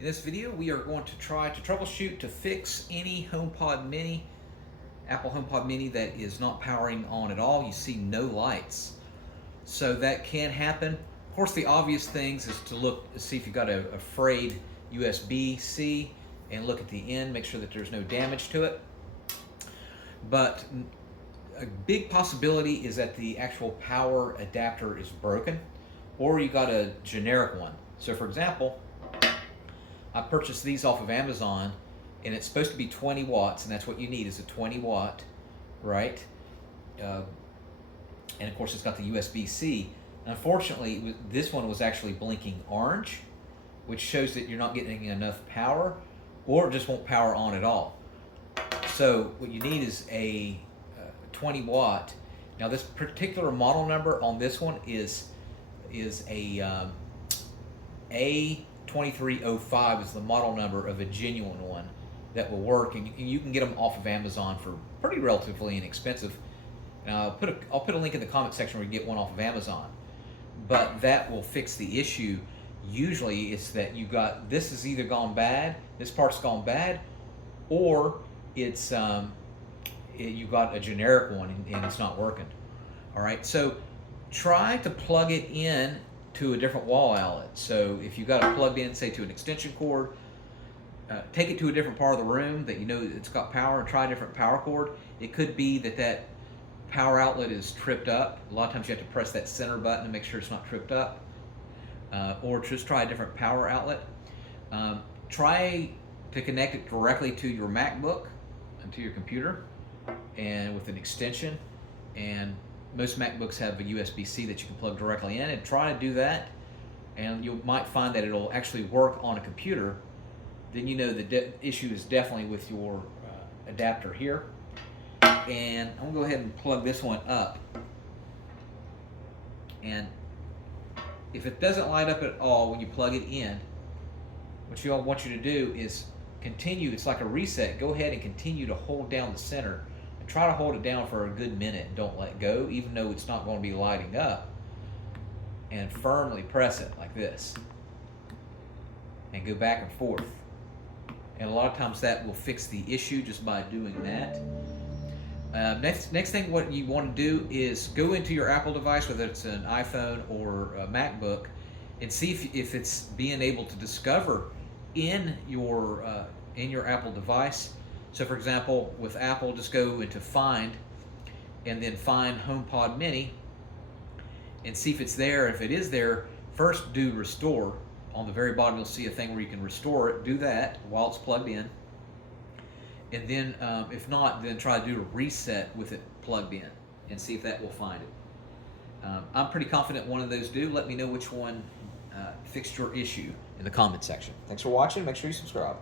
In this video, we are going to try to troubleshoot to fix any HomePod Mini, Apple HomePod Mini that is not powering on at all. You see no lights. So that can happen. Of course, the obvious things is to look to see if you've got a frayed USB-C and look at the end, make sure that there's no damage to it. But a big possibility is that the actual power adapter is broken, or you got a generic one. So for example, I purchased these off of Amazon, and it's supposed to be 20 watts, and that's what you need is a 20 watt, right? And of course it's got the USB-C. Unfortunately, this one was actually blinking orange, which shows that you're not getting enough power, or it just won't power on at all. So what you need is a 20 watt. Now this particular model number on this one is a A2305 is the model number of a genuine one that will work, and you can get them off of Amazon for pretty relatively inexpensive. And I'll put a link in the comment section where you get one off of Amazon. But that will fix the issue. Usually it's that you got, this is either gone bad, this part's gone bad, or it's you got a generic one and it's not working. All right, so try to plug it in to a different wall outlet. So if you got it plugged in, say, to an extension cord, take it to a different part of the room that you know it's got power, and try a different power cord. It could be that power outlet is tripped up. A lot of times you have to press that center button to make sure it's not tripped up, or just try a different power outlet. Try to connect it directly to your MacBook and to your computer, and with an extension. And most MacBooks have a USB-C that you can plug directly in, and try to do that, and you might find that it'll actually work on a computer. Then you know the issue is definitely with your adapter here. And I'm gonna go ahead and plug this one up, and if it doesn't light up at all when you plug it in, what I want you to do is continue. It's like a reset. Go ahead and continue to hold down the center. Try to hold it down for a good minute and don't let go, even though it's not going to be lighting up. And firmly press it like this. And go back and forth. And a lot of times that will fix the issue just by doing that. Next thing what you want to do is go into your Apple device, whether it's an iPhone or a MacBook, and see if it's being able to discover in your Apple device. So for example, with Apple, just go into Find, and then find HomePod Mini, and see if it's there. If it is there, first do Restore. On the very bottom you'll see a thing where you can restore it. Do that while it's plugged in. And then if not, then try to do a reset with it plugged in, and see if that will find it. I'm pretty confident one of those do. Let me know which one fixed your issue in the comment section. Thanks for watching. Make sure you subscribe.